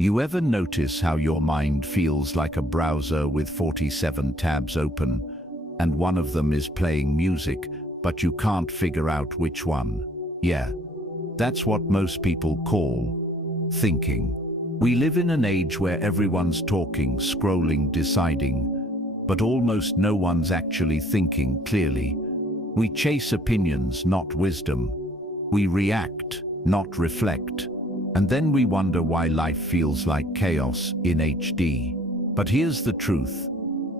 You ever notice how your mind feels like a browser with 47 tabs open, and one of them is playing music, but you can't figure out which one? Yeah, that's what most people call thinking. We live in an age where everyone's talking, scrolling, deciding, but almost no one's actually thinking clearly. We chase opinions, not wisdom. We react, not reflect. And then we wonder why life feels like chaos in HD. But here's the truth.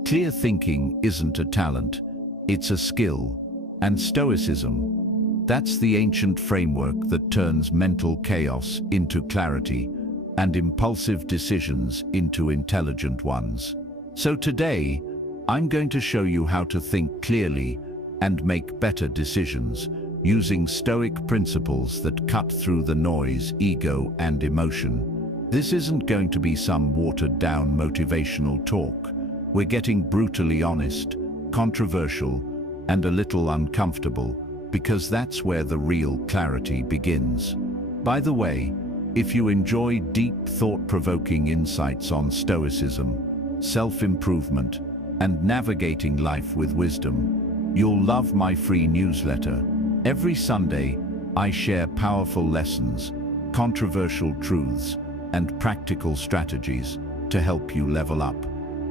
Clear thinking isn't a talent, it's a skill. And Stoicism, that's the ancient framework that turns mental chaos into clarity and impulsive decisions into intelligent ones. So today, I'm going to show you how to think clearly and make better decisions using Stoic principles that cut through the noise, ego, and emotion. This isn't going to be some watered-down motivational talk. We're getting brutally honest, controversial, and a little uncomfortable, because that's where the real clarity begins. By the way, if you enjoy deep, thought-provoking insights on Stoicism, self-improvement, and navigating life with wisdom, you'll love my free newsletter. Every Sunday, I share powerful lessons, controversial truths, and practical strategies to help you level up,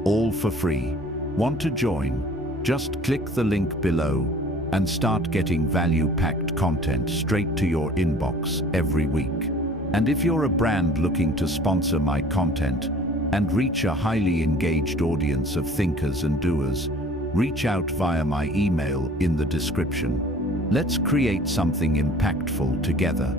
all for free. Want to join? Just click the link below and start getting value-packed content straight to your inbox every week. And if you're a brand looking to sponsor my content and reach a highly engaged audience of thinkers and doers, reach out via my email in the description. Let's create something impactful together.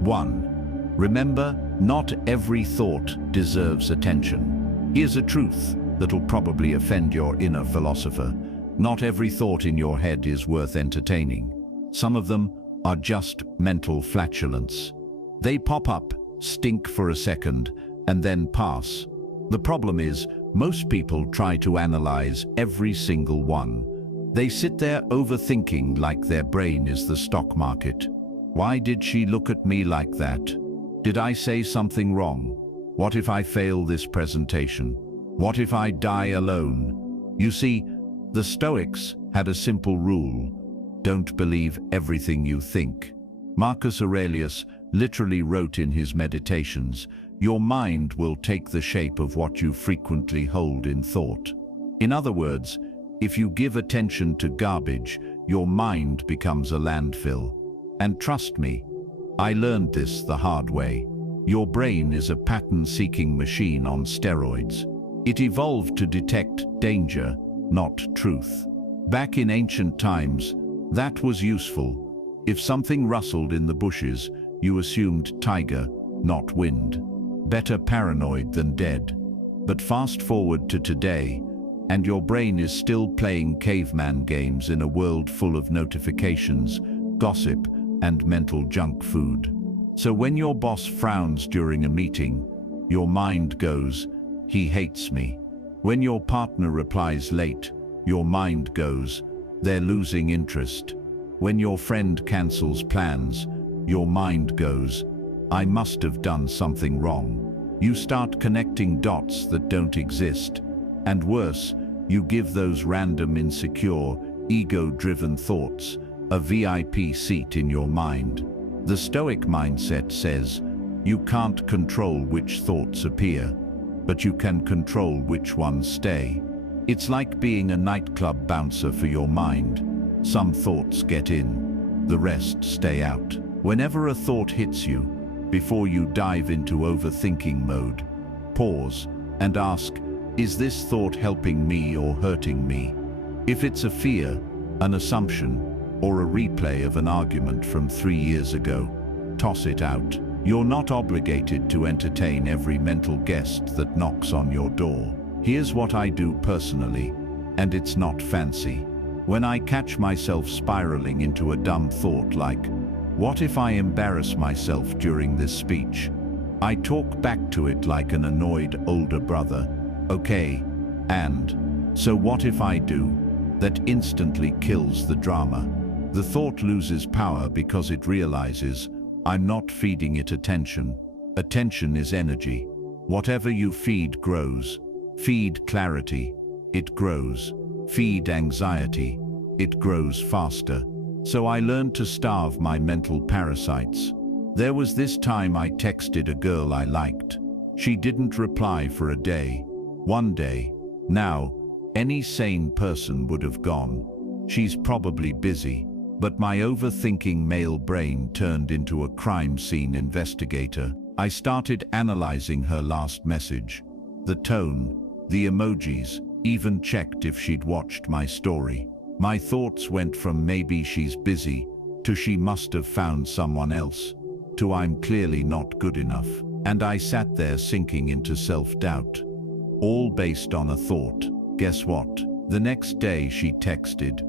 1. Remember, not every thought deserves attention. Here's a truth that'll probably offend your inner philosopher. Not every thought in your head is worth entertaining. Some of them are just mental flatulence. They pop up, stink for a second, and then pass. The problem is, most people try to analyze every single one. They sit there overthinking like their brain is the stock market. Why did she look at me like that? Did I say something wrong? What if I fail this presentation? What if I die alone? You see, the Stoics had a simple rule: don't believe everything you think. Marcus Aurelius literally wrote in his Meditations, "Your mind will take the shape of what you frequently hold in thought." In other words, if you give attention to garbage, your mind becomes a landfill. And trust me, I learned this the hard way. Your brain is a pattern-seeking machine on steroids. It evolved to detect danger, not truth. Back in ancient times, that was useful. If something rustled in the bushes, you assumed tiger, not wind. Better paranoid than dead. But fast forward to today, and your brain is still playing caveman games in a world full of notifications, gossip, and mental junk food. So when your boss frowns during a meeting, your mind goes, "He hates me." When your partner replies late, your mind goes, "They're losing interest." When your friend cancels plans, your mind goes, "I must have done something wrong." You start connecting dots that don't exist. And worse, you give those random, insecure, ego-driven thoughts a VIP seat in your mind. The Stoic mindset says, you can't control which thoughts appear, but you can control which ones stay. It's like being a nightclub bouncer for your mind. Some thoughts get in, the rest stay out. Whenever a thought hits you, before you dive into overthinking mode, pause and ask, is this thought helping me or hurting me? If it's a fear, an assumption, or a replay of an argument from 3 years ago, toss it out. You're not obligated to entertain every mental guest that knocks on your door. Here's what I do personally, and it's not fancy. When I catch myself spiraling into a dumb thought like, what if I embarrass myself during this speech? I talk back to it like an annoyed older brother. Okay, and so what if I do? That instantly kills the drama. The thought loses power because it realizes, I'm not feeding it attention. Attention is energy. Whatever you feed grows. Feed clarity, it grows. Feed anxiety, it grows faster. So I learned to starve my mental parasites. There was this time I texted a girl I liked. She didn't reply for a day. One day. Now, any sane person would have gone. She's probably busy. But my overthinking male brain turned into a crime scene investigator. I started analyzing her last message. The tone, the emojis, even checked if she'd watched my story. My thoughts went from maybe she's busy, to she must have found someone else, to I'm clearly not good enough. And I sat there sinking into self-doubt. All based on a thought. Guess what? The next day she texted,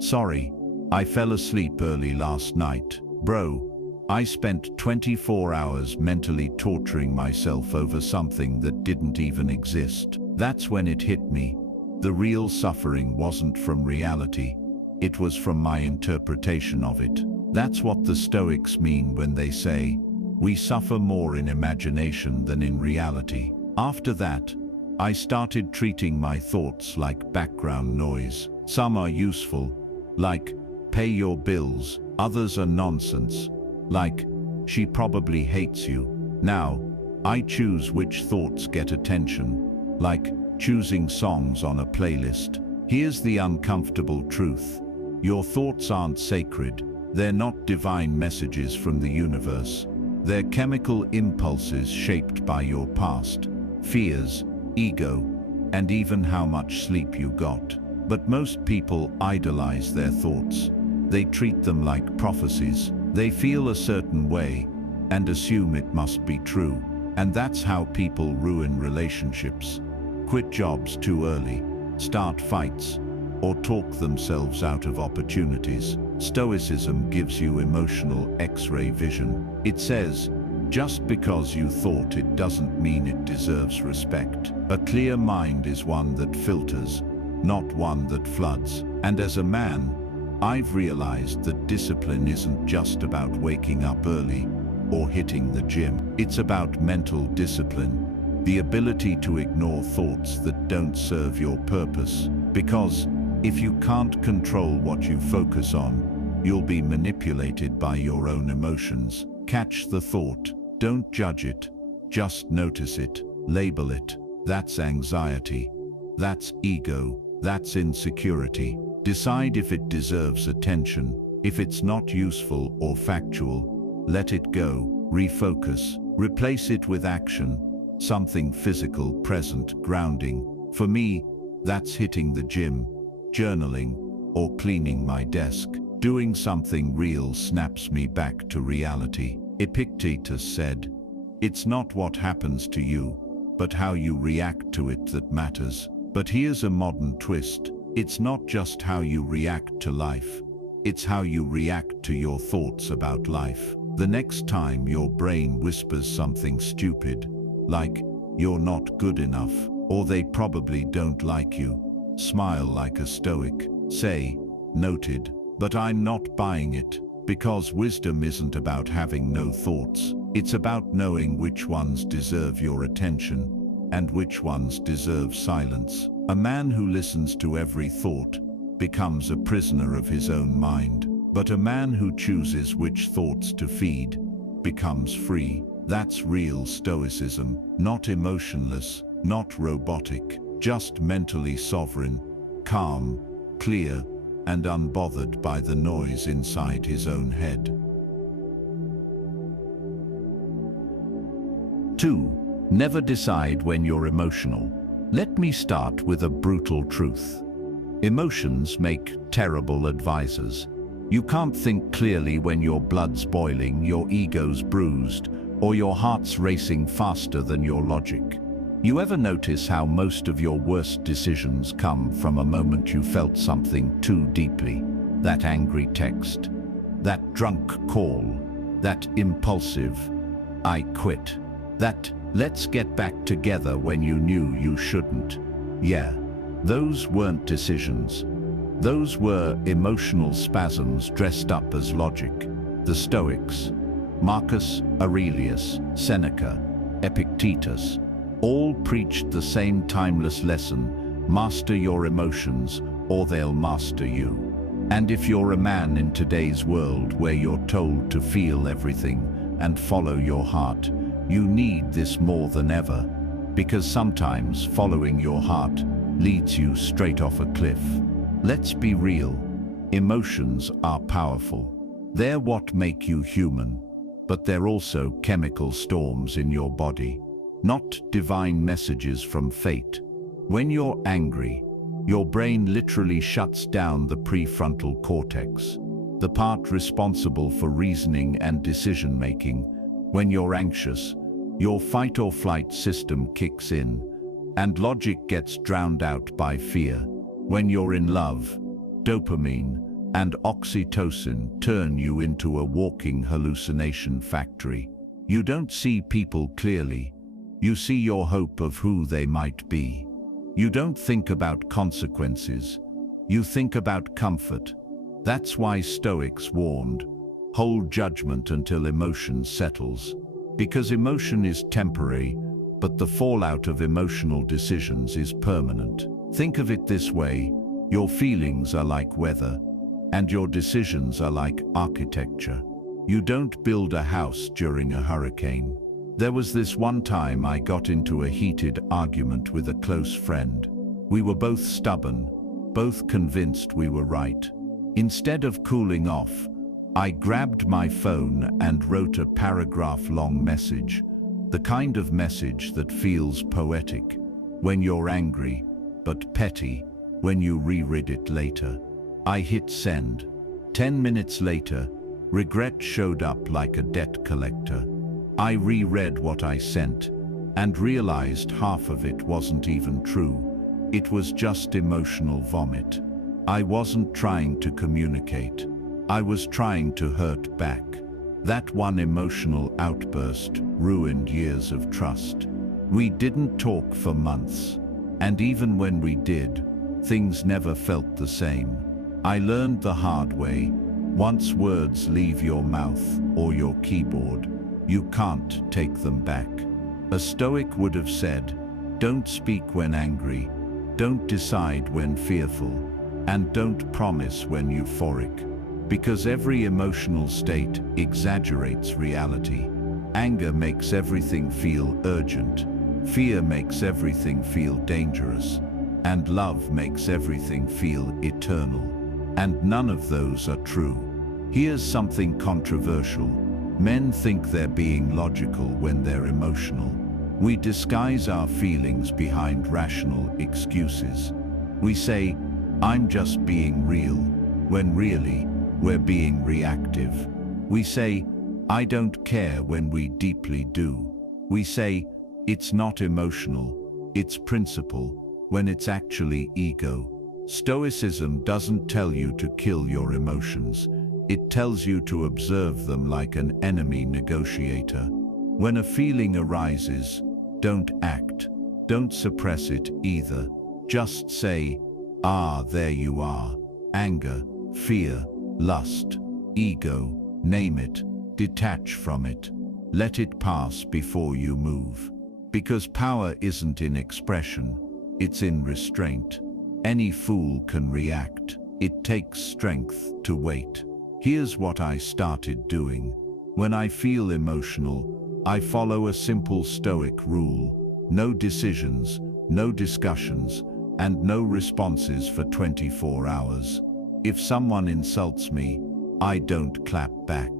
"Sorry, I fell asleep early last night. Bro, I spent 24 hours mentally torturing myself over something that didn't even exist." That's when it hit me. The real suffering wasn't from reality. It was from my interpretation of it. That's what the Stoics mean when they say, we suffer more in imagination than in reality. After that, I started treating my thoughts like background noise. Some are useful, like, pay your bills. Others are nonsense, like, she probably hates you. Now, I choose which thoughts get attention, like choosing songs on a playlist. Here's the uncomfortable truth. Your thoughts aren't sacred. They're not divine messages from the universe. They're chemical impulses shaped by your past, fears, ego, and even how much sleep you got. But most people idolize their thoughts. They treat them like prophecies. They feel a certain way and assume it must be true. And that's how people ruin relationships, quit jobs too early, start fights, or talk themselves out of opportunities. Stoicism gives you emotional X-ray vision. It says, just because you thought it doesn't mean it deserves respect. A clear mind is one that filters, not one that floods. And as a man, I've realized that discipline isn't just about waking up early or hitting the gym. It's about mental discipline, the ability to ignore thoughts that don't serve your purpose. Because if you can't control what you focus on, you'll be manipulated by your own emotions. Catch the thought. Don't judge it. Just notice it. Label it. That's anxiety. That's ego. That's insecurity. Decide if it deserves attention. If it's not useful or factual, let it go. Refocus. Replace it with action. Something physical, present, grounding. For me, that's hitting the gym, journaling, or cleaning my desk. Doing something real snaps me back to reality. Epictetus said, "It's not what happens to you, but how you react to it that matters." But here's a modern twist. It's not just how you react to life. It's how you react to your thoughts about life. The next time your brain whispers something stupid, like, "You're not good enough," or "They probably don't like you," smile like a Stoic. Say, "Noted, but I'm not buying it." Because wisdom isn't about having no thoughts. It's about knowing which ones deserve your attention and which ones deserve silence. A man who listens to every thought becomes a prisoner of his own mind. But a man who chooses which thoughts to feed becomes free. That's real Stoicism, not emotionless, not robotic, just mentally sovereign, calm, clear, and unbothered by the noise inside his own head. 2. Never decide when you're emotional. Let me start with a brutal truth. Emotions make terrible advisors. You can't think clearly when your blood's boiling, your ego's bruised, or your heart's racing faster than your logic. You ever notice how most of your worst decisions come from a moment you felt something too deeply? That angry text, that drunk call, that impulsive, "I quit," that "let's get back together" when you knew you shouldn't. Yeah, those weren't decisions. Those were emotional spasms dressed up as logic. The Stoics, Marcus Aurelius, Seneca, Epictetus, all preached the same timeless lesson: master your emotions or they'll master you. And if you're a man in today's world where you're told to feel everything and follow your heart, you need this more than ever, because sometimes following your heart leads you straight off a cliff. Let's be real. Emotions are powerful. They're what make you human, but they're also chemical storms in your body, not divine messages from fate. When you're angry, your brain literally shuts down the prefrontal cortex, the part responsible for reasoning and decision-making. When you're anxious, your fight or flight system kicks in, and logic gets drowned out by fear. When you're in love, dopamine and oxytocin turn you into a walking hallucination factory. You don't see people clearly. You see your hope of who they might be. You don't think about consequences. You think about comfort. That's why Stoics warned, hold judgment until emotion settles. Because emotion is temporary, but the fallout of emotional decisions is permanent. Think of it this way: your feelings are like weather, and your decisions are like architecture. You don't build a house during a hurricane. There was this one time I got into a heated argument with a close friend. We were both stubborn, both convinced we were right. Instead of cooling off, I grabbed my phone and wrote a paragraph-long message, the kind of message that feels poetic when you're angry, but petty when you reread it later. I hit send. 10 minutes later, regret showed up like a debt collector. I reread what I sent and realized half of it wasn't even true. It was just emotional vomit. I wasn't trying to communicate. I was trying to hurt back. That one emotional outburst ruined years of trust. We didn't talk for months, and even when we did, things never felt the same. I learned the hard way: once words leave your mouth or your keyboard, you can't take them back. A Stoic would have said, don't speak when angry, don't decide when fearful, and don't promise when euphoric. Because every emotional state exaggerates reality. Anger makes everything feel urgent, fear makes everything feel dangerous, and love makes everything feel eternal. And none of those are true. Here's something controversial. Men think they're being logical when they're emotional. We disguise our feelings behind rational excuses. We say, I'm just being real, when really, we're being reactive. We say, I don't care, when we deeply do. We say, it's not emotional, it's principle, when it's actually ego. Stoicism doesn't tell you to kill your emotions. It tells you to observe them like an enemy negotiator. When a feeling arises, don't act. Don't suppress it either. Just say, ah, there you are. Anger, fear, lust, ego, name it. Detach from it. Let it pass before you move. Because power isn't in expression, it's in restraint. Any fool can react. It takes strength to wait. Here's what I started doing. When I feel emotional, I follow a simple Stoic rule: no decisions, no discussions, and no responses for 24 hours. If someone insults me, I don't clap back.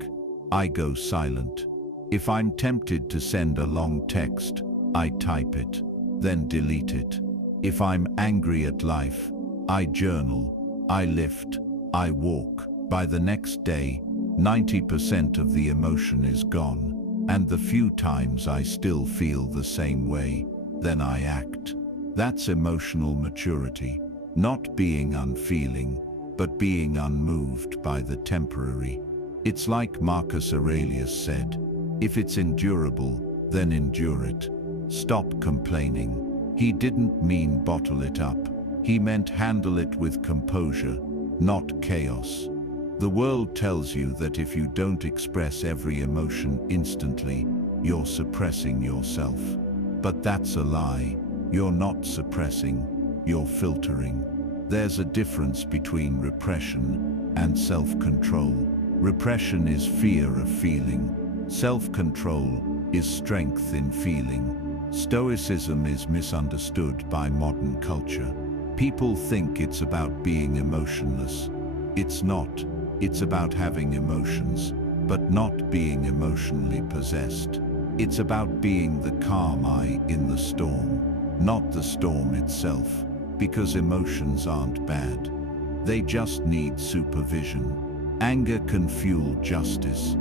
I go silent. If I'm tempted to send a long text, I type it, then delete it. If I'm angry at life, I journal, I lift, I walk. By the next day, 90% of the emotion is gone, and the few times I still feel the same way, then I act. That's emotional maturity, not being unfeeling, but being unmoved by the temporary. It's like Marcus Aurelius said, if it's endurable, then endure it. Stop complaining. He didn't mean bottle it up. He meant handle it with composure, not chaos. The world tells you that if you don't express every emotion instantly, you're suppressing yourself. But that's a lie. You're not suppressing, you're filtering. There's a difference between repression and self-control. Repression is fear of feeling. Self-control is strength in feeling. Stoicism is misunderstood by modern culture. People think it's about being emotionless. It's not. It's about having emotions, but not being emotionally possessed. It's about being the calm eye in the storm, not the storm itself, because emotions aren't bad. They just need supervision. Anger can fuel justice.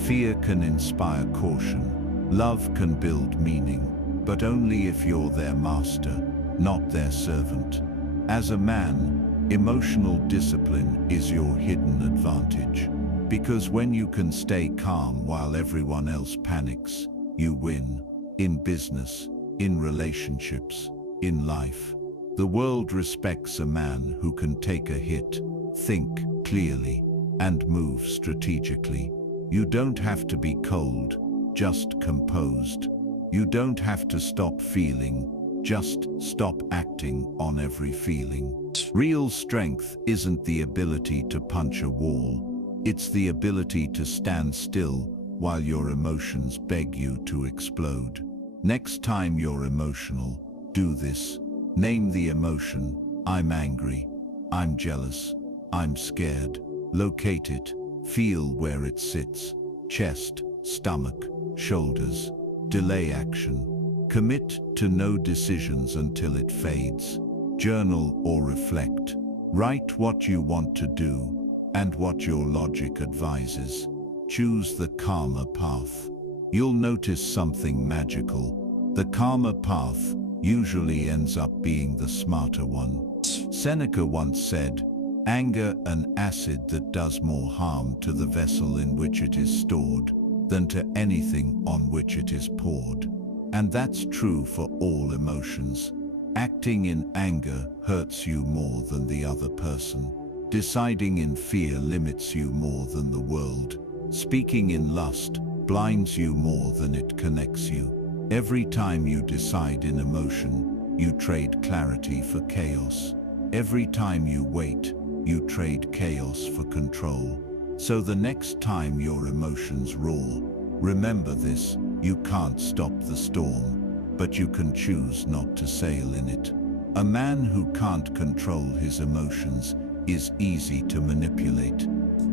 Fear can inspire caution. Love can build meaning, but only if you're their master, not their servant. As a man, emotional discipline is your hidden advantage. Because when you can stay calm while everyone else panics, you win. In business, in relationships, in life. The world respects a man who can take a hit, think clearly, and move strategically. You don't have to be cold, just composed. You don't have to stop feeling, just stop acting on every feeling. Real strength isn't the ability to punch a wall. It's the ability to stand still while your emotions beg you to explode. Next time you're emotional, do this. Name the emotion. I'm angry. I'm jealous. I'm scared. Locate it. Feel where it sits. Chest, stomach, shoulders. Delay action. Commit to no decisions until it fades. Journal or reflect. Write what you want to do and what your logic advises. Choose the calmer path. You'll notice something magical. The calmer path usually ends up being the smarter one. Seneca once said, "Anger an acid that does more harm to the vessel in which it is stored than to anything on which it is poured." And that's true for all emotions. Acting in anger hurts you more than the other person. Deciding in fear limits you more than the world. Speaking in lust blinds you more than it connects you. Every time you decide in emotion, you trade clarity for chaos. Every time you wait, you trade chaos for control. So the next time your emotions roar, remember this: you can't stop the storm, but you can choose not to sail in it. A man who can't control his emotions is easy to manipulate.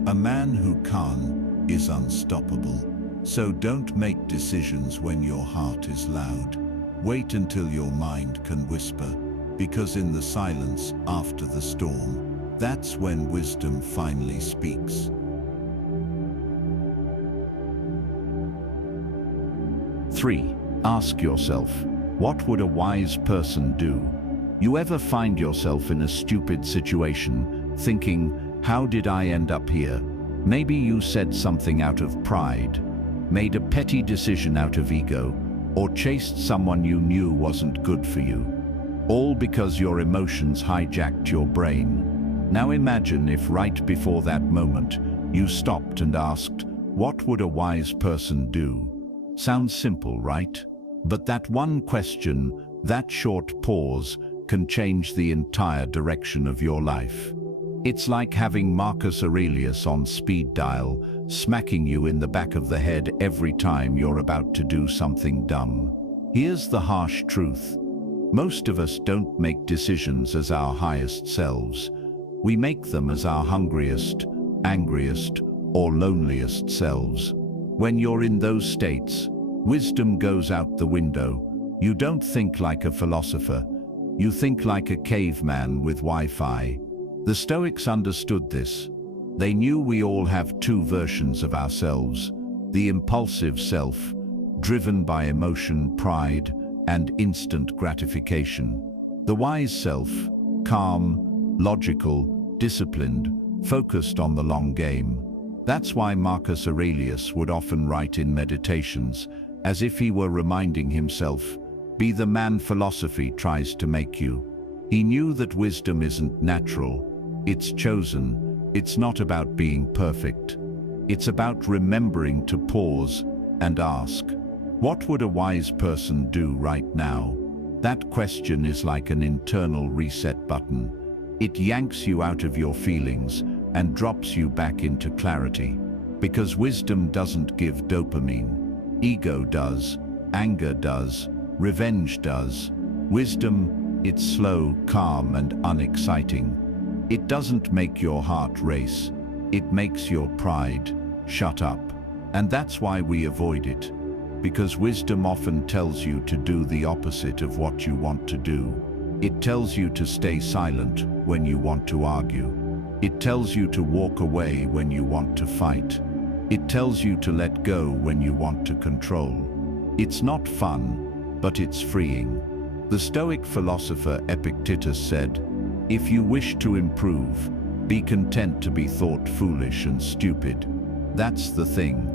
A man who can is unstoppable. So don't make decisions when your heart is loud. Wait until your mind can whisper, because in the silence after the storm, that's when wisdom finally speaks. 3. Ask yourself, what would a wise person do? You ever find yourself in a stupid situation, thinking, how did I end up here? Maybe you said something out of pride, made a petty decision out of ego, or chased someone you knew wasn't good for you. All because your emotions hijacked your brain. Now imagine if right before that moment, you stopped and asked, what would a wise person do? Sounds simple, right? But that one question, that short pause, can change the entire direction of your life. It's like having Marcus Aurelius on speed dial, smacking you in the back of the head every time you're about to do something dumb. Here's the harsh truth. Most of us don't make decisions as our highest selves. We make them as our hungriest, angriest, or loneliest selves. When you're in those states, wisdom goes out the window. You don't think like a philosopher. You think like a caveman with Wi-Fi. The Stoics understood this. They knew we all have two versions of ourselves: the impulsive self, driven by emotion, pride, and instant gratification. The wise self, calm, logical, disciplined, focused on the long game. That's why Marcus Aurelius would often write in meditations, as if he were reminding himself, "Be the man philosophy tries to make you." He knew that wisdom isn't natural, it's chosen, It's not about being perfect. It's about remembering to pause and ask, what would a wise person do right now? That question is like an internal reset button. It yanks you out of your feelings and drops you back into clarity. Because wisdom doesn't give dopamine. Ego does, anger does, revenge does. Wisdom, it's slow, calm, and unexciting. It doesn't make your heart race. It makes your pride shut up. And that's why we avoid it. Because wisdom often tells you to do the opposite of what you want to do. It tells you to stay silent when you want to argue. It tells you to walk away when you want to fight. It tells you to let go when you want to control. It's not fun, but it's freeing. The Stoic philosopher Epictetus said, "If you wish to improve, be content to be thought foolish and stupid." That's the thing.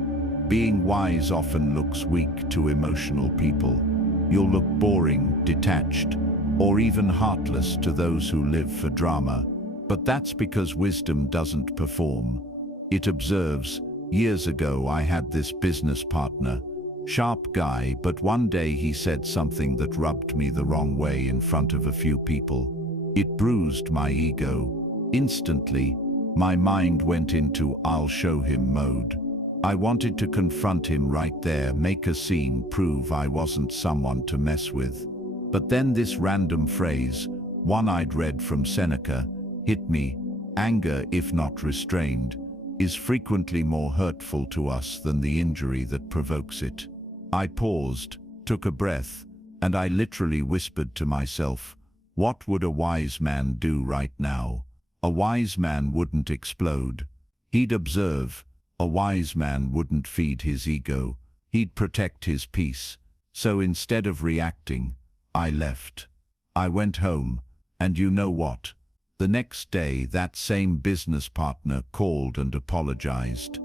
Being wise often looks weak to emotional people. You'll look boring, detached, or even heartless to those who live for drama. But that's because wisdom doesn't perform. It observes. Years ago I had this business partner, sharp guy, but one day he said something that rubbed me the wrong way in front of a few people. It bruised my ego. Instantly, my mind went into "I'll show him" mode. I wanted to confront him right there, make a scene, prove I wasn't someone to mess with. But then this random phrase, one I'd read from Seneca, hit me. Anger, if not restrained, is frequently more hurtful to us than the injury that provokes it. I paused, took a breath, and I literally whispered to myself, what would a wise man do right now? A wise man wouldn't explode. He'd observe. A wise man wouldn't feed his ego. He'd protect his peace. So instead of reacting, I left. I went home, and you know what? The next day, that same business partner called and apologized.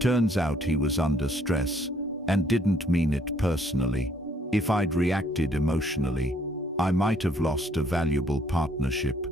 Turns out he was under stress and didn't mean it personally. If I'd reacted emotionally, I might have lost a valuable partnership,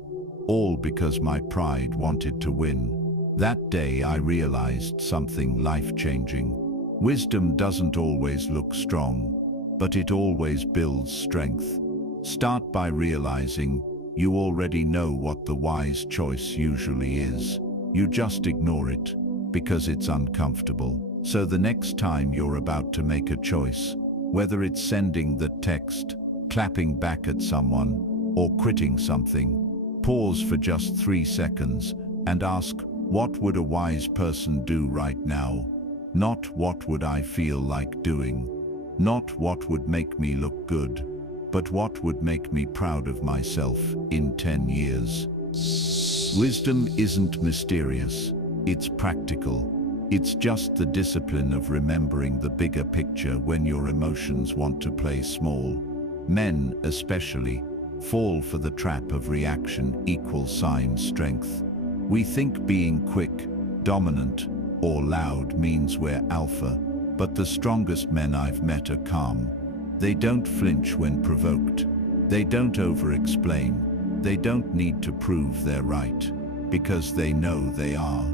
all because my pride wanted to win. That day I realized something life-changing. Wisdom doesn't always look strong, but it always builds strength. Start by realizing you already know what the wise choice usually is. You just ignore it because it's uncomfortable. So the next time you're about to make a choice, whether it's sending that text, clapping back at someone, or quitting something, pause for just 3 seconds and ask, what would a wise person do right now? Not what would I feel like doing? Not what would make me look good, but what would make me proud of myself in 10 years? Wisdom isn't mysterious, it's practical. It's just the discipline of remembering the bigger picture when your emotions want to play small. Men, especially, fall for the trap of reaction equals sign strength. We think being quick, dominant, or loud means we're alpha, but the strongest men I've met are calm. They don't flinch when provoked. They don't over-explain. They don't need to prove they're right, because they know they are.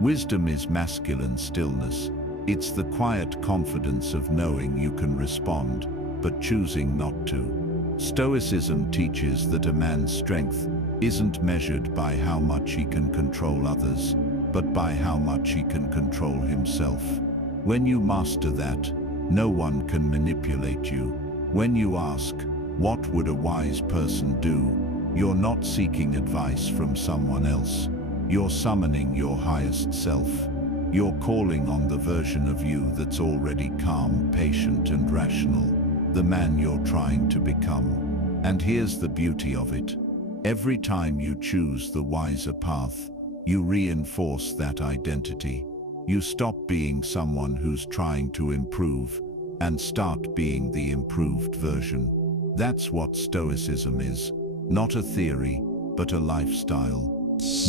Wisdom is masculine stillness. It's the quiet confidence of knowing you can respond, but choosing not to. Stoicism teaches that a man's strength isn't measured by how much he can control others, but by how much he can control himself. When you master that, no one can manipulate you. When you ask, what would a wise person do? You're not seeking advice from someone else. You're summoning your highest self. You're calling on the version of you that's already calm, patient, and rational, the man you're trying to become. And here's the beauty of it. Every time you choose the wiser path, you reinforce that identity. You stop being someone who's trying to improve and start being the improved version. That's what Stoicism is, not a theory, but a lifestyle.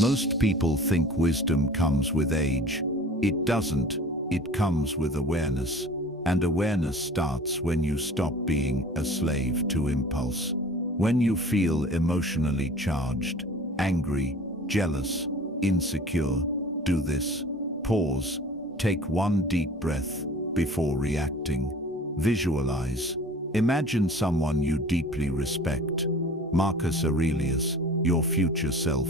Most people think wisdom comes with age. It doesn't. It comes with awareness. And awareness starts when you stop being a slave to impulse. When you feel emotionally charged, angry, jealous, insecure, Do this. Pause. Take one deep breath before reacting. Visualize. Imagine someone you deeply respect. Marcus Aurelius, your future self,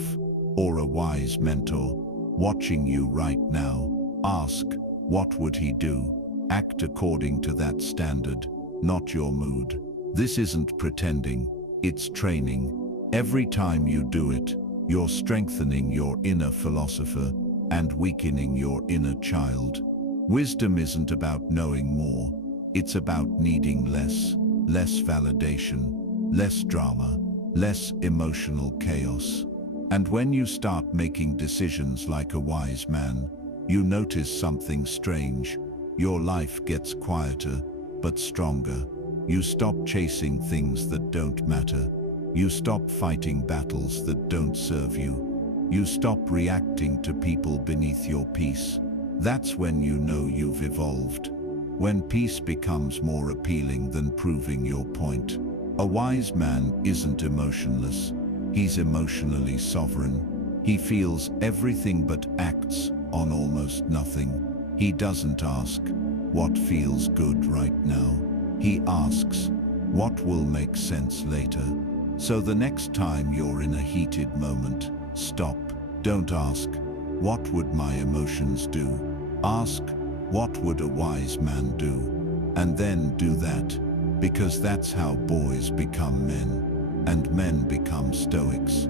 or a wise mentor, watching you right now. Ask, what would he do? Act according to that standard, not your mood. This isn't pretending, it's training. Every time you do it, you're strengthening your inner philosopher and weakening your inner child. Wisdom isn't about knowing more, it's about needing less. Less validation, less drama, less emotional chaos. And when you start making decisions like a wise man, you notice something strange. Your life gets quieter, but stronger. You stop chasing things that don't matter. You stop fighting battles that don't serve you. You stop reacting to people beneath your peace. That's when you know you've evolved. When peace becomes more appealing than proving your point. A wise man isn't emotionless. He's emotionally sovereign. He feels everything but acts on almost nothing. He doesn't ask, what feels good right now? He asks, what will make sense later? So the next time you're in a heated moment, stop. Don't ask, what would my emotions do? Ask, what would a wise man do? And then do that, because that's how boys become men, and men become Stoics.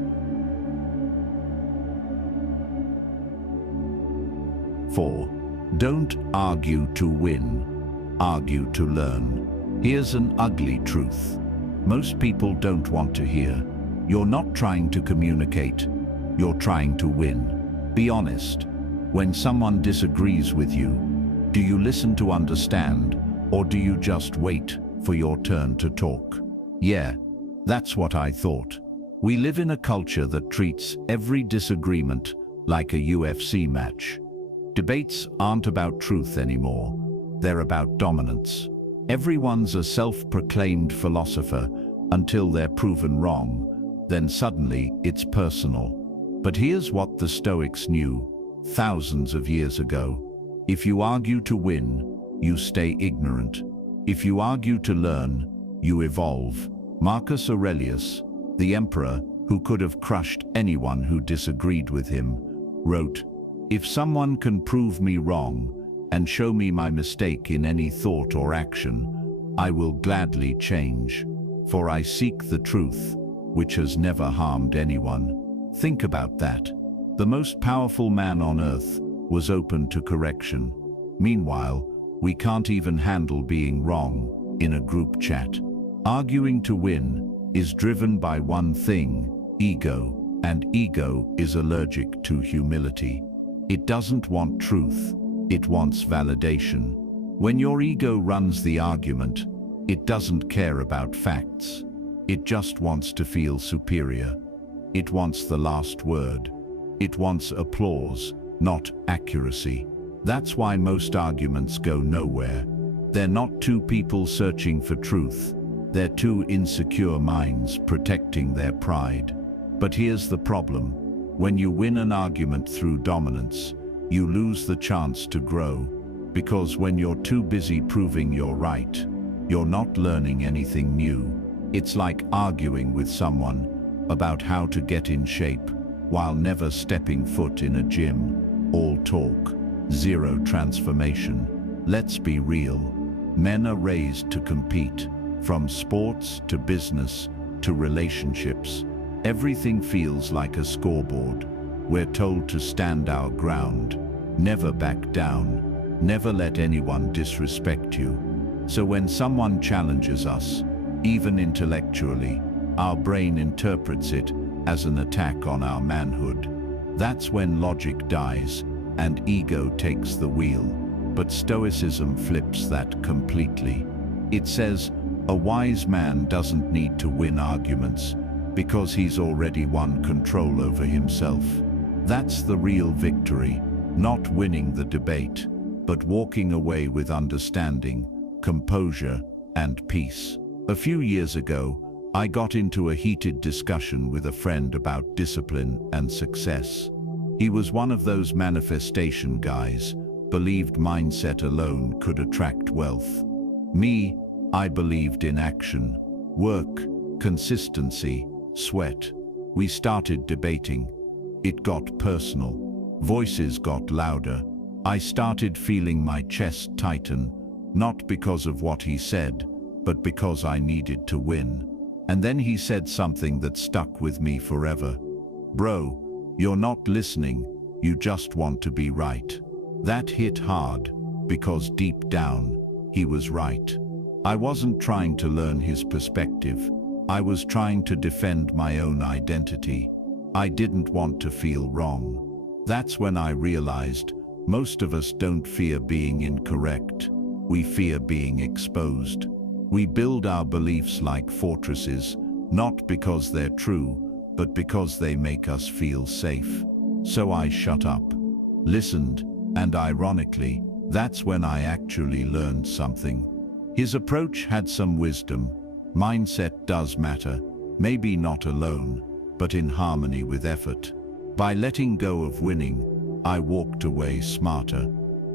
4. Don't argue to win, argue to learn. Here's an ugly truth. Most people don't want to hear. You're not trying to communicate, you're trying to win. Be honest. When someone disagrees with you, do you listen to understand, or do you just wait for your turn to talk? Yeah, that's what I thought. We live in a culture that treats every disagreement like a UFC match. Debates aren't about truth anymore. They're about dominance. Everyone's a self-proclaimed philosopher until they're proven wrong. Then suddenly it's personal. But here's what the Stoics knew thousands of years ago. If you argue to win, you stay ignorant. If you argue to learn, you evolve. Marcus Aurelius, the emperor who could have crushed anyone who disagreed with him, wrote, "If someone can prove me wrong and show me my mistake in any thought or action, I will gladly change, for I seek the truth, which has never harmed anyone." Think about that. The most powerful man on earth was open to correction. Meanwhile, we can't even handle being wrong in a group chat. Arguing to win is driven by one thing, ego, and ego is allergic to humility. It doesn't want truth, it wants validation. When your ego runs the argument, it doesn't care about facts. It just wants to feel superior. It wants the last word. It wants applause, not accuracy. That's why most arguments go nowhere. They're not two people searching for truth. They're two insecure minds protecting their pride. But here's the problem. When you win an argument through dominance, you lose the chance to grow. Because when you're too busy proving you're right, you're not learning anything new. It's like arguing with someone about how to get in shape while never stepping foot in a gym. All talk, zero transformation. Let's be real. Men are raised to compete. From sports to business to relationships, everything feels like a scoreboard. We're told to stand our ground, never back down, never let anyone disrespect you. So when someone challenges us, even intellectually, our brain interprets it as an attack on our manhood. That's when logic dies and ego takes the wheel. But Stoicism flips that completely. It says, a wise man doesn't need to win arguments because he's already won control over himself. That's the real victory, not winning the debate, but walking away with understanding, composure, and peace. A few years ago, I got into a heated discussion with a friend about discipline and success. He was one of those manifestation guys, believed mindset alone could attract wealth. Me, I believed in action, work, consistency, sweat. We started debating. It got personal. Voices got louder. I started feeling my chest tighten, not because of what he said, but because I needed to win. And then he said something that stuck with me forever. "Bro, you're not listening, you just want to be right." That hit hard, because deep down, he was right. I wasn't trying to learn his perspective. I was trying to defend my own identity. I didn't want to feel wrong. That's when I realized most of us don't fear being incorrect. We fear being exposed. We build our beliefs like fortresses, not because they're true, but because they make us feel safe. So I shut up, listened, and ironically, that's when I actually learned something. His approach had some wisdom. Mindset does matter, maybe not alone, but in harmony with effort. By letting go of winning, I walked away smarter.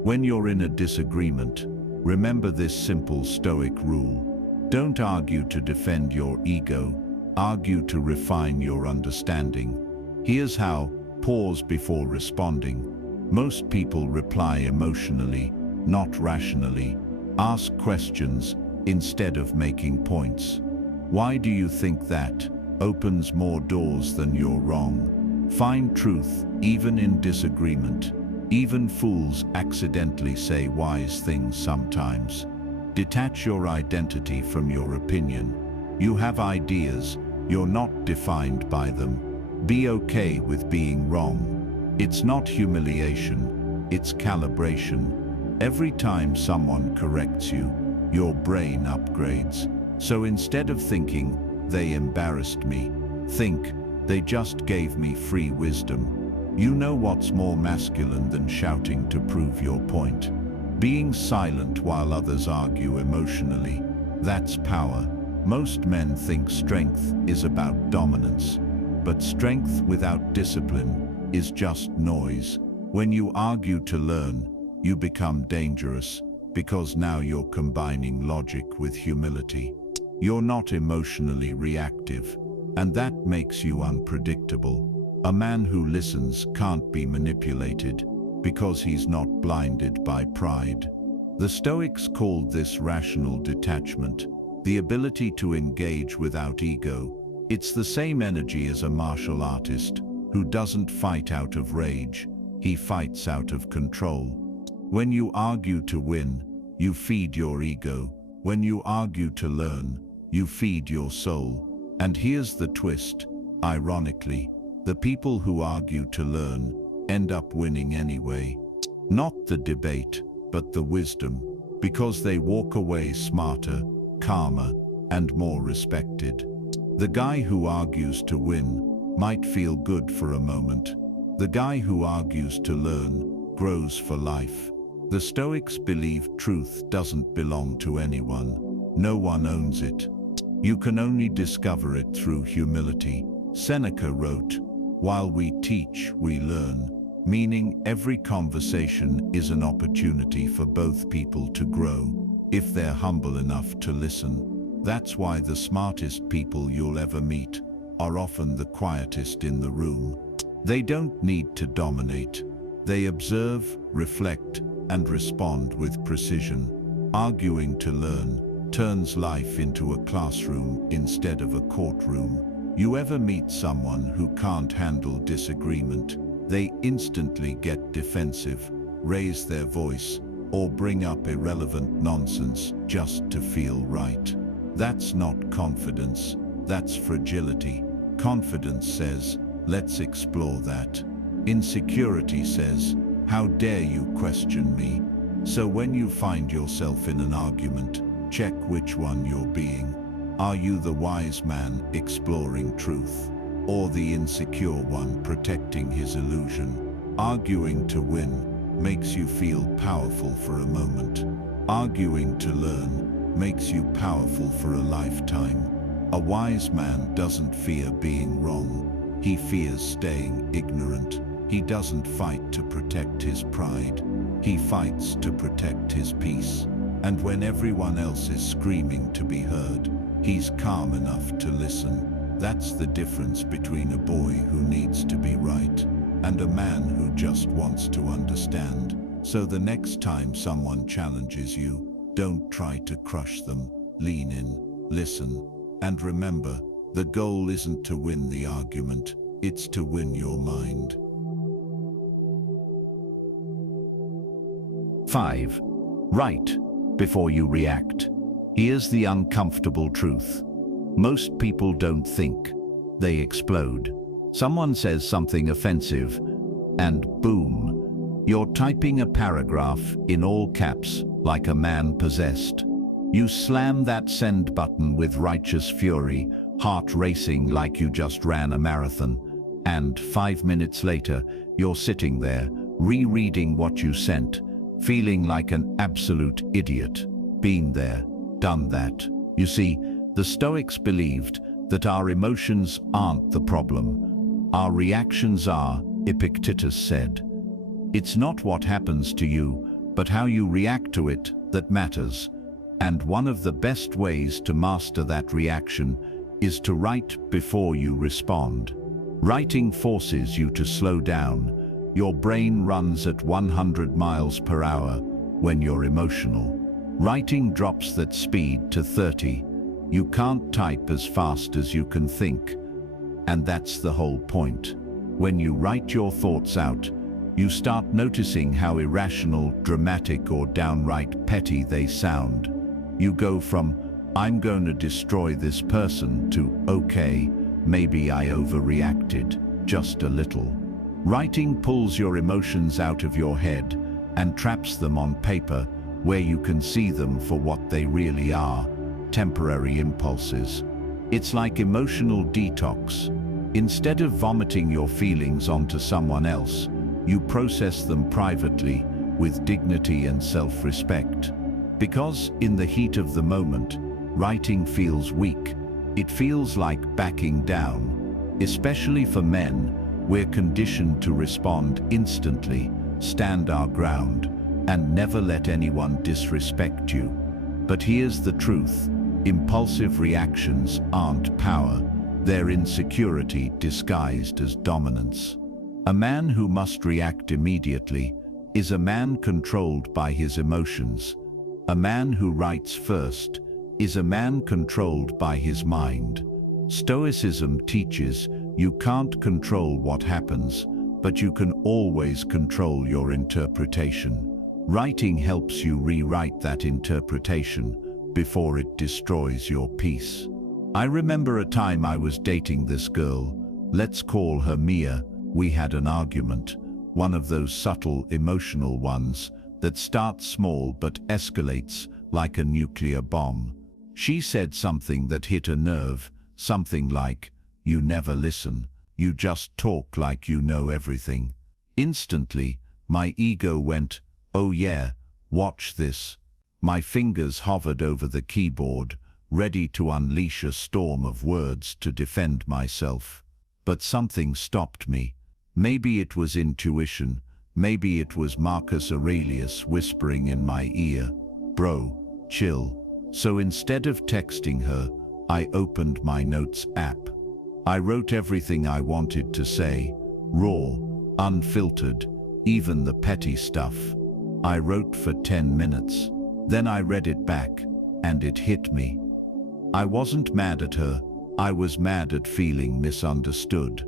When you're in a disagreement, remember this simple Stoic rule. Don't argue to defend your ego, argue to refine your understanding. Here's how: pause before responding. Most people reply emotionally, not rationally. Ask questions instead of making points. Why do you think that? Opens more doors than you're wrong. Find truth even in disagreement. Even fools accidentally say wise things sometimes. Detach your identity from your opinion. You have ideas, you're not defined by them. Be okay with being wrong. It's not humiliation, it's calibration. Every time someone corrects you, your brain upgrades. So instead of thinking, "They embarrassed me," think, "They just gave me free wisdom." You know what's more masculine than shouting to prove your point? Being silent while others argue emotionally, that's power. Most men think strength is about dominance, but strength without discipline is just noise. When you argue to learn, you become dangerous, because now you're combining logic with humility. You're not emotionally reactive, and that makes you unpredictable. A man who listens can't be manipulated, because he's not blinded by pride. The Stoics called this rational detachment, the ability to engage without ego. It's the same energy as a martial artist, who doesn't fight out of rage, he fights out of control. When you argue to win, you feed your ego. When you argue to learn, you feed your soul. And here's the twist: ironically, the people who argue to learn end up winning anyway. Not the debate, but the wisdom, because they walk away smarter, calmer, and more respected. The guy who argues to win might feel good for a moment. The guy who argues to learn grows for life. The Stoics believed truth doesn't belong to anyone. No one owns it. You can only discover it through humility. Seneca wrote, "While we teach, we learn," meaning every conversation is an opportunity for both people to grow, if they're humble enough to listen. That's why the smartest people you'll ever meet are often the quietest in the room. They don't need to dominate. They observe, reflect, and respond with precision. Arguing to learn turns life into a classroom instead of a courtroom. You ever meet someone who can't handle disagreement? They instantly get defensive, raise their voice, or bring up irrelevant nonsense just to feel right. That's not confidence, that's fragility. Confidence says, "Let's explore that." Insecurity says, "How dare you question me?" So when you find yourself in an argument, check which one you're being. Are you the wise man exploring truth, or the insecure one protecting his illusion? Arguing to win makes you feel powerful for a moment. Arguing to learn makes you powerful for a lifetime. A wise man doesn't fear being wrong. He fears staying ignorant. He doesn't fight to protect his pride. He fights to protect his peace. And when everyone else is screaming to be heard, he's calm enough to listen. That's the difference between a boy who needs to be right and a man who just wants to understand. So the next time someone challenges you, don't try to crush them. Lean in, listen, and remember, the goal isn't to win the argument, it's to win your mind. 5. Write before you react. Here's the uncomfortable truth. Most people don't think, they explode. Someone says something offensive, and boom, you're typing a paragraph in all caps like a man possessed. You slam that send button with righteous fury, heart racing like you just ran a marathon, and 5 minutes later, you're sitting there, rereading what you sent, feeling like an absolute idiot. Been there, done that. You see, the Stoics believed that our emotions aren't the problem. Our reactions are, Epictetus said. It's not what happens to you, but how you react to it that matters. And one of the best ways to master that reaction is to write before you respond. Writing forces you to slow down. Your brain runs at 100 miles per hour when you're emotional. Writing drops that speed to 30. You can't type as fast as you can think. And that's the whole point. When you write your thoughts out, you start noticing how irrational, dramatic, or downright petty they sound. You go from, I'm going to destroy this person, to, okay, maybe I overreacted, just a little. Writing pulls your emotions out of your head and traps them on paper where you can see them for what they really are, temporary impulses. It's like emotional detox. Instead of vomiting your feelings onto someone else, you process them privately with dignity and self-respect. Because in the heat of the moment, writing feels weak. It feels like backing down. Especially for men, we're conditioned to respond instantly, stand our ground, and never let anyone disrespect you. But here's the truth. Impulsive reactions aren't power. They're insecurity disguised as dominance. A man who must react immediately is a man controlled by his emotions. A man who writes first is a man controlled by his mind. Stoicism teaches you can't control what happens, but you can always control your interpretation. Writing helps you rewrite that interpretation before it destroys your peace. I remember a time I was dating this girl. Let's call her Mia. We had an argument, one of those subtle, emotional ones that starts small but escalates like a nuclear bomb. She said something that hit a nerve, something like, "You never listen, you just talk like you know everything." Instantly, my ego went, "Oh yeah, watch this." My fingers hovered over the keyboard, ready to unleash a storm of words to defend myself. But something stopped me. Maybe it was intuition, maybe it was Marcus Aurelius whispering in my ear, "Bro, chill." So instead of texting her, I opened my notes app. I wrote everything I wanted to say, raw, unfiltered, even the petty stuff. I wrote for 10 minutes. Then I read it back, and it hit me. I wasn't mad at her, I was mad at feeling misunderstood.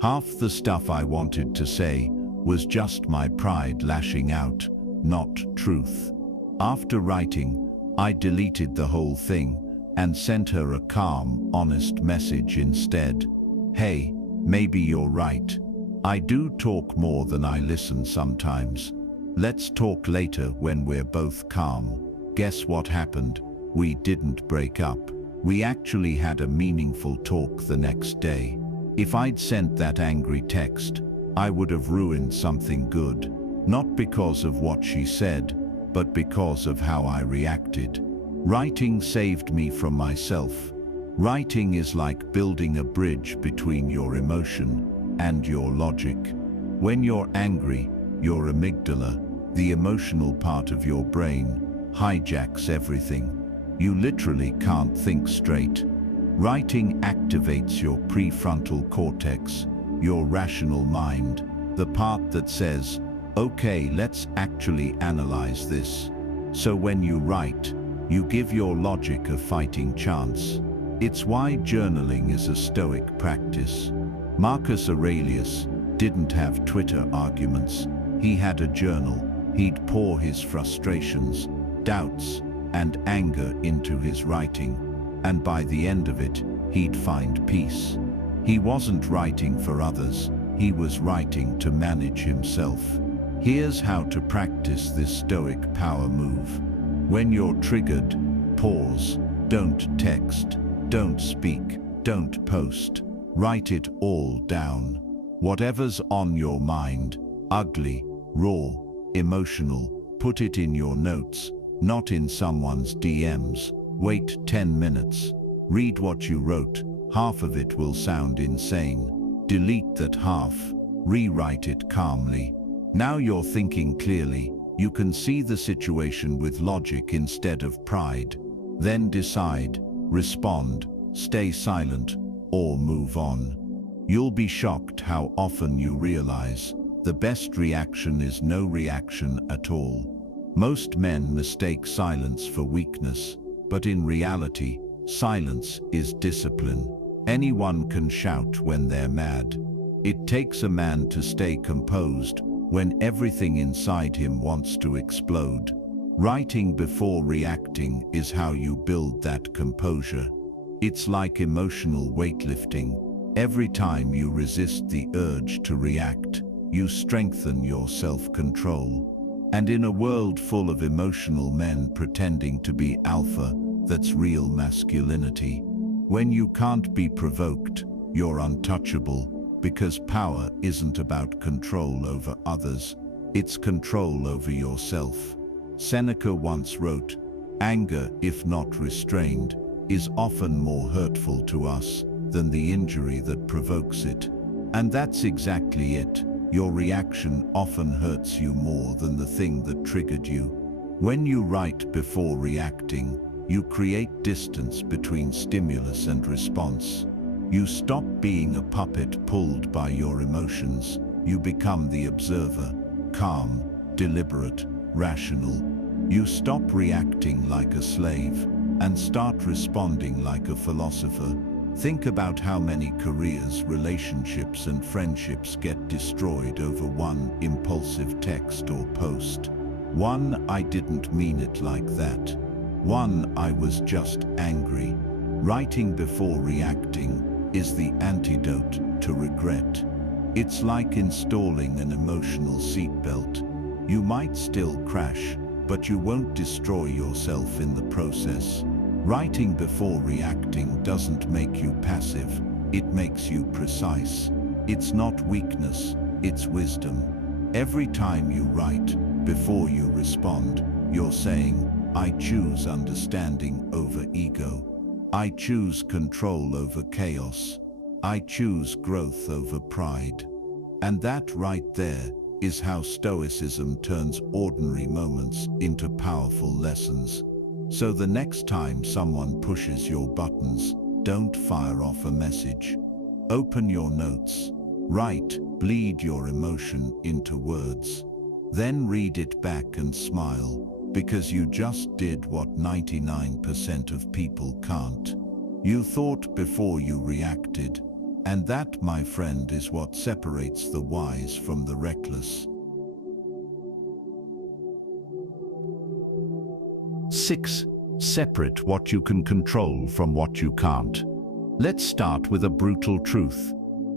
Half the stuff I wanted to say was just my pride lashing out, not truth. After writing, I deleted the whole thing and sent her a calm, honest message instead. "Hey, maybe you're right. I do talk more than I listen sometimes. Let's talk later when we're both calm." Guess what happened? We didn't break up. We actually had a meaningful talk the next day. If I'd sent that angry text, I would have ruined something good. Not because of what she said, but because of how I reacted. Writing saved me from myself. Writing is like building a bridge between your emotion and your logic. When you're angry, your amygdala, the emotional part of your brain, hijacks everything. You literally can't think straight. Writing activates your prefrontal cortex, your rational mind, the part that says, okay, let's actually analyze this. So when you write, you give your logic a fighting chance. It's why journaling is a Stoic practice. Marcus Aurelius didn't have Twitter arguments. He had a journal. He'd pour his frustrations, doubts, and anger into his writing, and by the end of it, he'd find peace. He wasn't writing for others, he was writing to manage himself. Here's how to practice this Stoic power move. When you're triggered, pause. Don't text, don't speak, don't post. Write it all down. Whatever's on your mind, ugly, raw, emotional, put it in your notes, not in someone's DMs. Wait 10 minutes. Read what you wrote. Half of it will sound insane. Delete that half. Rewrite it calmly. Now you're thinking clearly. You can see the situation with logic instead of pride. Then decide, respond, stay silent, or move on. You'll be shocked how often you realize the best reaction is no reaction at all. Most men mistake silence for weakness, but in reality, silence is discipline. Anyone can shout when they're mad. It takes a man to stay composed when everything inside him wants to explode. Writing before reacting is how you build that composure. It's like emotional weightlifting. Every time you resist the urge to react, you strengthen your self-control. And in a world full of emotional men pretending to be alpha, that's real masculinity. When you can't be provoked, you're untouchable, because power isn't about control over others, it's control over yourself. Seneca once wrote, "Anger, if not restrained, is often more hurtful to us than the injury that provokes it." And that's exactly it. Your reaction often hurts you more than the thing that triggered you. When you write before reacting, you create distance between stimulus and response. You stop being a puppet pulled by your emotions. You become the observer, calm, deliberate, rational. You stop reacting like a slave and start responding like a philosopher. Think about how many careers, relationships, and friendships get destroyed over one impulsive text or post. One, "I didn't mean it like that." One, "I was just angry." Writing before reacting is the antidote to regret. It's like installing an emotional seatbelt. You might still crash, but you won't destroy yourself in the process. Writing before reacting doesn't make you passive, it makes you precise. It's not weakness, it's wisdom. Every time you write, before you respond, you're saying, "I choose understanding over ego. I choose control over chaos. I choose growth over pride." And that right there is how Stoicism turns ordinary moments into powerful lessons. So the next time someone pushes your buttons, don't fire off a message. Open your notes. Write, bleed your emotion into words. Then read it back and smile, because you just did what 99% of people can't. You thought before you reacted. And that, my friend, is what separates the wise from the reckless. 6. Separate what you can control from what you can't. Let's start with a brutal truth.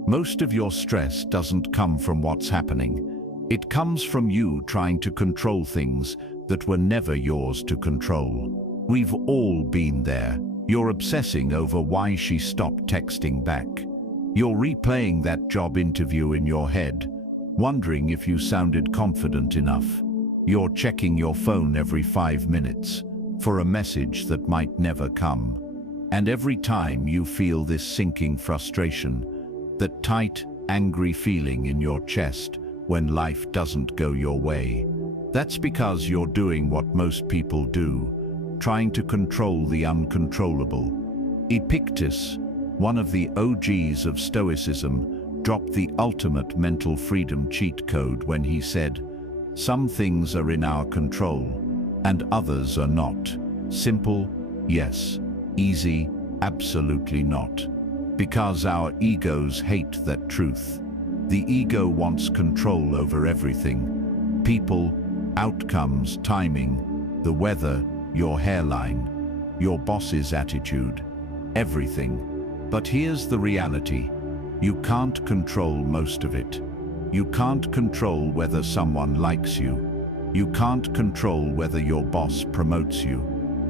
Most of your stress doesn't come from what's happening. It comes from you trying to control things that were never yours to control. We've all been there. You're obsessing over why she stopped texting back. You're replaying that job interview in your head, wondering if you sounded confident enough. You're checking your phone every 5 minutes for a message that might never come. And every time you feel this sinking frustration, that tight, angry feeling in your chest, when life doesn't go your way. That's because you're doing what most people do, trying to control the uncontrollable. Epictetus, one of the OGs of Stoicism, dropped the ultimate mental freedom cheat code when he said, "Some things are in our control, and others are not. Simple, yes. Easy, absolutely not." Because our egos hate that truth. The ego wants control over everything. People, outcomes, timing, the weather, your hairline, your boss's attitude, everything. But here's the reality. You can't control most of it. You can't control whether someone likes you. You can't control whether your boss promotes you.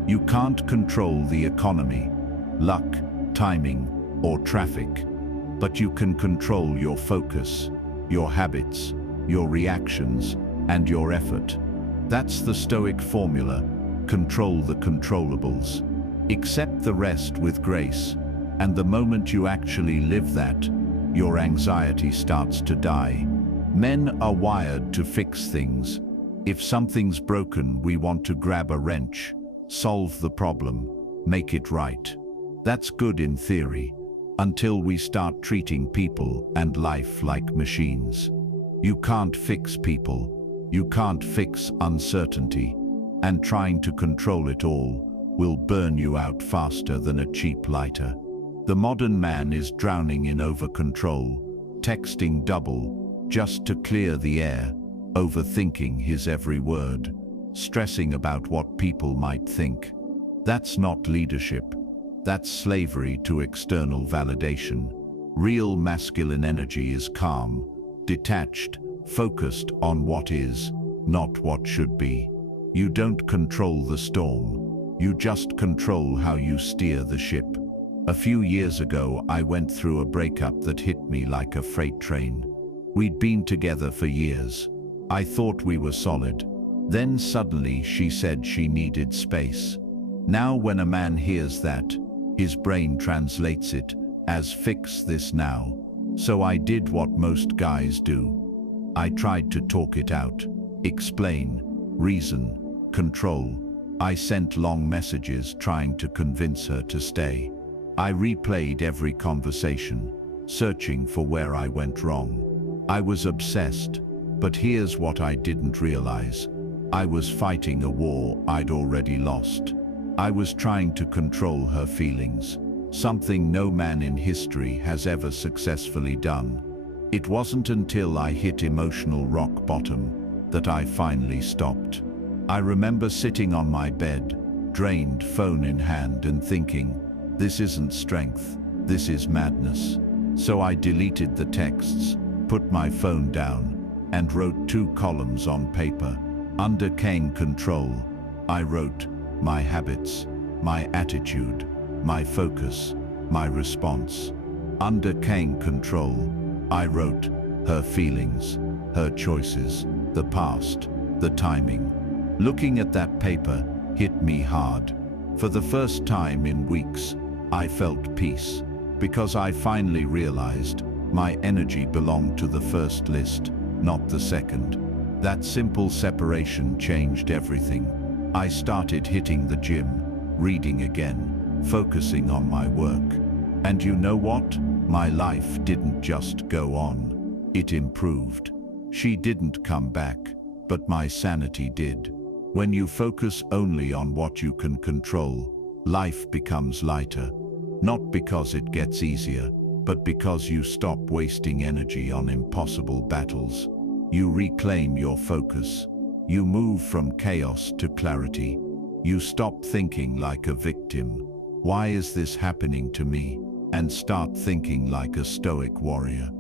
You can't control the economy, luck, timing, or traffic. But you can control your focus, your habits, your reactions, and your effort. That's the Stoic formula. Control the controllables. Accept the rest with grace. And the moment you actually live that, your anxiety starts to die. Men are wired to fix things. If something's broken, we want to grab a wrench, solve the problem, make it right. That's good in theory, until we start treating people and life like machines. You can't fix people. You can't fix uncertainty. And trying to control it all will burn you out faster than a cheap lighter. The modern man is drowning in over-control, texting double just to clear the air, overthinking his every word, stressing about what people might think. That's not leadership. That's slavery to external validation. Real masculine energy is calm, detached, focused on what is, not what should be. You don't control the storm. You just control how you steer the ship. A few years ago, I went through a breakup that hit me like a freight train. We'd been together for years. I thought we were solid. Then suddenly she said she needed space. Now when a man hears that, his brain translates it as "fix this now." So I did what most guys do. I tried to talk it out, explain, reason, control. I sent long messages trying to convince her to stay. I replayed every conversation, searching for where I went wrong. I was obsessed, but here's what I didn't realize. I was fighting a war I'd already lost. I was trying to control her feelings, something no man in history has ever successfully done. It wasn't until I hit emotional rock bottom that I finally stopped. I remember sitting on my bed, drained, phone in hand, and thinking, this isn't strength, this is madness. So I deleted the texts, put my phone down, and wrote 2 columns on paper. Under "Can control," I wrote, my habits, my attitude, my focus, my response. Under "Can control," I wrote her feelings, her choices, the past, the timing. Looking at that paper hit me hard. For the first time in weeks, I felt peace, because I finally realized my energy belonged to the first list, not the second. That simple separation changed everything. I started hitting the gym, reading again, focusing on my work. And you know what? My life didn't just go on. It improved. She didn't come back, but my sanity did. When you focus only on what you can control, life becomes lighter. Not because it gets easier, but because you stop wasting energy on impossible battles. You reclaim your focus. You move from chaos to clarity. You stop thinking like a victim. Why is this happening to me? And start thinking like a Stoic warrior.